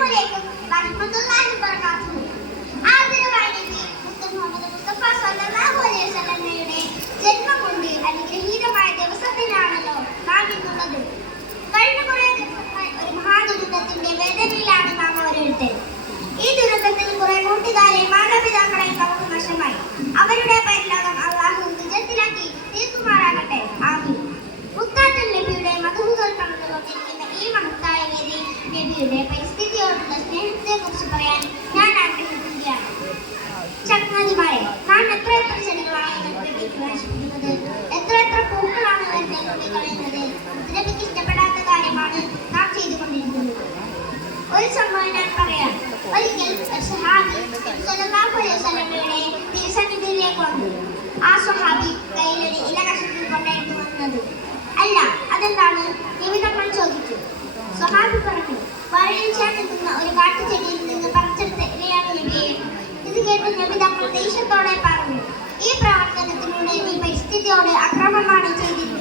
അസ്സലാമു വറഹ്മത്തുള്ളാഹി വബറകാതുഹു. ആദരവായ നബി മുഹമ്മദ് മുസ്തഫ സ്വല്ലല്ലാഹു അലൈഹി വസല്ലമയുടെ ജന്മം കൊണ്ട് അനുഗ്രഹീതമായ ദിവസത്തിലാണല്ലോ നാം ഇന്നുള്ളത്. കഴിഞ്ഞ കുറേ ദിവസമായി ഒരു മഹാദുരന്തത്തിന്റെ വേദനയിലാണ് നാം ഓരോരുത്തരും. ഈ ദുരന്തത്തിൽ കുറെ കൂട്ടുകാരെ മാതാപിതാക്കളെ നമുക്ക് നഷ്ടമായി. അവരുടെ പരിലോകം അള്ളാഹു വിജയത്തിലാക്കി തീർക്കുമാറാകട്ടെ. ആമീൻ. മുത്താറ്റൽ നബിയുടെ മധുഹുകൾ കണ്ടുകൊണ്ടിരിക്കുന്ന ഈ മഹത്തായ വേദി നബിയുടെ പരിസ്ഥിതിയോടുള്ള സ്നേഹത്തെ കുറിച്ച് പറയാൻ ഞാൻ ആഗ്രഹിക്കുകയാണ്. ചങ്ങാതിമാരെ, നാം എത്ര ചെടികളാണ് നശിപ്പിക്കുന്നത്, എത്ര പൂക്കളാണ് കളയുന്നത്. നബിക്ക് ഇഷ്ടപ്പെടാത്ത കാര്യമാണ് നാം ചെയ്തുകൊണ്ടിരിക്കുന്നത്. ഒരു സംഭവം ഞാൻ പറയാം. ഒരിക്കൽ സ്വഹാബി സ്വല്ലല്ലാഹു അലൈഹി വസല്ലമയുടെ തിരുസന്നിധിയിലേക്ക് വന്നു. ആ സ്വഹാബി കയ്യിലൊരു ഇല കഷത്തിൽ കൊണ്ടായിരുന്നു വന്നത്. അല്ല, അതെന്താണ് നബി തങ്ങൾ ചോദിച്ചു. സ്വഹാബി പറഞ്ഞു, വഴിയിൽ ചേർന്നെത്തുന്ന ഒരു കാട്ടുചെടിയിൽ നിന്ന് പറിച്ചെടുത്ത ഇലയാണ് നബിയെ. ഇത് കേട്ട് നബി തങ്ങൾ ദേഷ്യത്തോടെ പറഞ്ഞു, ഈ പ്രവർത്തനത്തിലൂടെ നീ പരിസ്ഥിതിയോട് അക്രമമാണ് ചെയ്തിരിക്കുന്നത്.